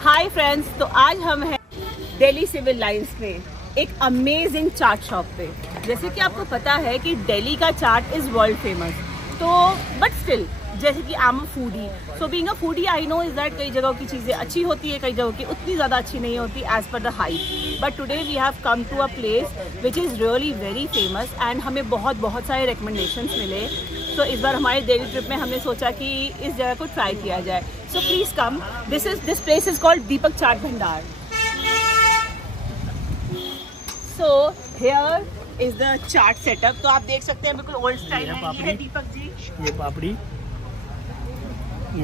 Hi friends, तो आज हम हैं दिल्ली सिविल लाइंस में एक अमेजिंग चाट शॉप पे। जैसे कि आपको पता है कि दिल्ली का चाट इज वर्ल्ड फेमस, तो बट स्टिल जैसे कि I am a foodie, so being a foodie I know is that कई जगहों की चीज़ें अच्छी होती है, कई जगहों की उतनी ज़्यादा अच्छी नहीं होती as per the hype. But today we have come to a place which is really very famous and हमें बहुत सारे रिकमेंडेशंस मिले। तो इस बार हमारे दिल्ली ट्रिप में हमने सोचा कि इस जगह को ट्राई किया जाए। So please come, this place is called Deepak Chaat Bhandar. So here is the chaat setup. तो आप देख सकते हैं बिल्कुल ओल्ड स्टाइल है। ये है दीपक जी, ये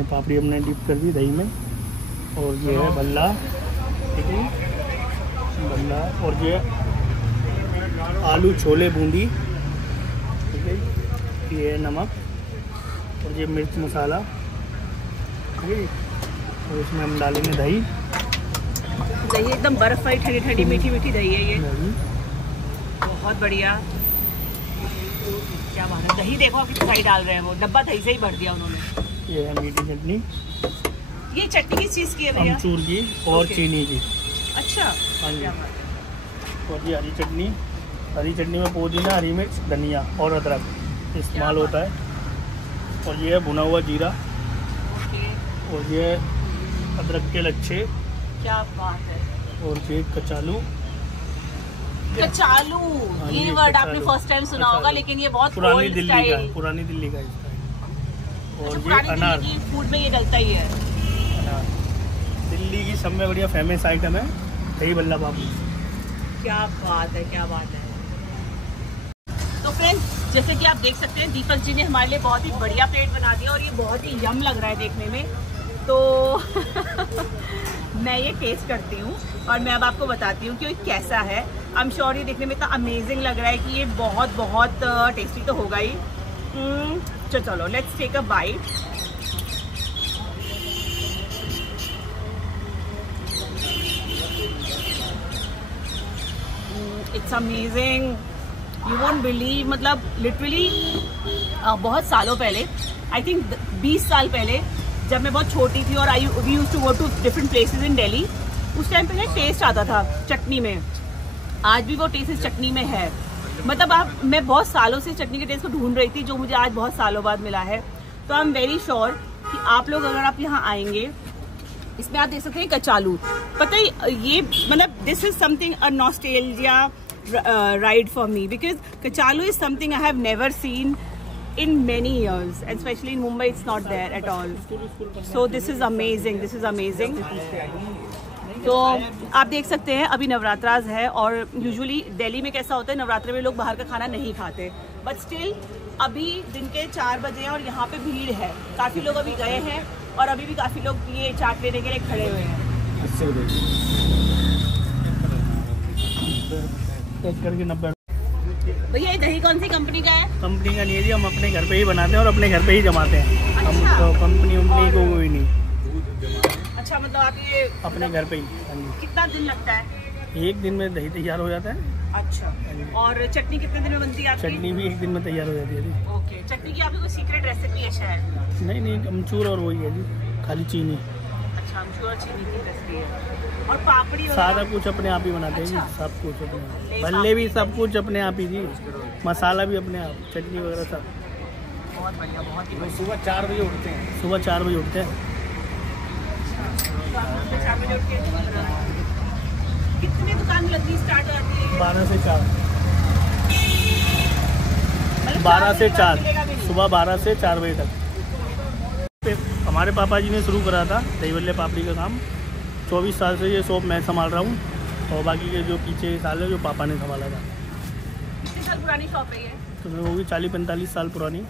पापड़ी हमने डिप कर दी दही में, और ये है बल्ला, ठीक है, बल्ला, और ये आलू छोले बूंदी, ठीक है, ये है नमक, और ये मिर्च मसाला, ठीक है, और इसमें हम डालेंगे दही। दही एकदम बर्फाई ठंडी ठंडी मीठी मीठी दही है ये, बहुत बढ़िया। क्या बात है, दही देखो आप कितनी दही डाल रहे हैं, वो डब्बा दही से ही भर दिया उन्होंने। ये है मीठी चटनी। ये चटनी किस चीज़ की है भैया? अमचूर की और चीनी की। अच्छा, हाँ जी। और ये हरी चटनी, हरी चटनी में पुदीना, हरी मिर्च, धनिया और अदरक इस्तेमाल होता है। और ये है भुना हुआ जीरा, और ये अदरक के लच्छे। क्या बात है। और ये कचालू। कचालू, ये वर्ड आपने फर्स्ट टाइम सुना होगा, लेकिन ये बहुत पुरानी दिल्ली का, पुरानी दिल्ली का इसका। और ये अनार, फूड में ये डलता ही है। अनार दिल्ली की सब में बढ़िया फेमस आइटम है, दही बल्ला पापड़ी। क्या बात है, क्या बात है। तो फ्रेंड्स, जैसे कि आप देख सकते हैं दीपक जी ने हमारे लिए बहुत ही बढ़िया प्लेट बना दिया और ये बहुत ही यम लग रहा है देखने में। तो मैं ये टेस्ट करती हूँ और मैं अब आपको बताती हूँ कि ये कैसा है। आई एम श्योर ये देखने में इतना अमेजिंग लग रहा है कि ये बहुत टेस्टी तो होगा ही। चलो let's take a bite. It's amazing, you won't believe, मतलब लिटरली बहुत सालों पहले, आई थिंक 20 साल पहले, जब मैं बहुत छोटी थी और we used to go to different places in Delhi, उस टाइम पे ना टेस्ट आता था चटनी में। आज भी वो टेस्ट इस चटनी में है। मतलब मैं बहुत सालों से चटनी के टेस्ट को ढूंढ रही थी, जो मुझे आज बहुत सालों बाद मिला है। तो आई एम वेरी श्योर कि आप लोग अगर आप यहाँ आएंगे, इसमें आप देख सकते हैं कचालू। पता ही ये, मतलब this is something a nostalgia ride for me, because kachalu is something I have never seen in many years, and especially in Mumbai it's not there at all. So this is amazing, this is amazing. तो आप देख सकते हैं अभी नवरात्राज है, और usually Delhi में कैसा होता है, नवरात्रे में लोग बाहर का खाना नहीं खाते, बट स्टिल अभी दिन के 4 बजे हैं और यहाँ पे भीड़ है। काफ़ी लोग अभी गए हैं और अभी भी काफ़ी लोग ये चाट लेने के लिए खड़े हुए हैं। 90 भैया ये दही कौन सी कंपनी का है? कंपनी का नहीं है जी, हम अपने घर पे ही बनाते हैं और अपने घर पे ही जमाते हैं। अच्छा। हम तो कंपनी को कोई नहीं। अच्छा, मतलब आप ये अपने घर पे ही। कितना दिन लगता है? एक दिन में दही तैयार हो जाता है। अच्छा, और चटनी कितने दिन में बनती है आपकी? चटनी भी एक दिन में तैयार हो जाती है जी। ओके, चटनी की आपकी कोई सीक्रेट रेसिपी है शायद? नहीं, अमचूर और वही है जी, खाली चीनी। अच्छा, अमचूर और चीनी की रेसिपी है। और पापड़ी सारा कुछ अपने आप ही बनाते हैं जी। सब कुछ अपने, भल्ले भी सब कुछ अपने आप ही जी, मसाला भी अपने आप, चटनी वगैरह सब। बहुत बढ़िया, बहुत ही। सुबह 4 बजे उठते हैं। सुबह 4 बजे उठते हैं। कितने दुकान लगती स्टार्ट हो जाती है? 12 से 4। 12 से 4, सुबह 12 से 4 बजे तक। हमारे पापा जी ने शुरू करा था दही बल्ले पापड़ी का काम। 24 साल से ये शॉप मैं संभाल रहा हूँ, और बाकी के जो पीछे साल है जो पापा ने संभाला था। कितने साल पुरानी शॉप है ये? तो वो भी 40-45 साल पुरानी।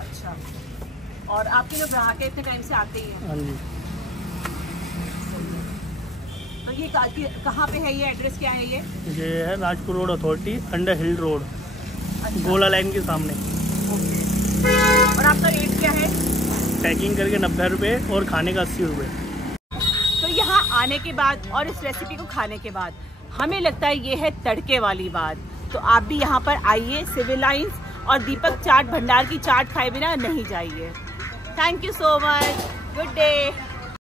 अच्छा, और आपके जो ग्राहक है इतने टाइम से आते ही हैं? हाँ जी। तो ये कहाँ पे है, ये एड्रेस क्या है? ये है राजपुर रोड अथॉरिटी, अंडर हिल रोड। अच्छा। गोला लाइन के सामने। ओके। और आपका रेट क्या है? पैकिंग करके 90 रुपये और खाने का 80 रुपये। तो यहाँ आने के बाद और इस रेसिपी को खाने के बाद हमें लगता है ये है तड़के वाली बात। तो आप भी यहाँ पर आइए सिविल लाइंस, और दीपक चाट भंडार की चाट खाए बिना नहीं जाइए। Thank you so much, good day.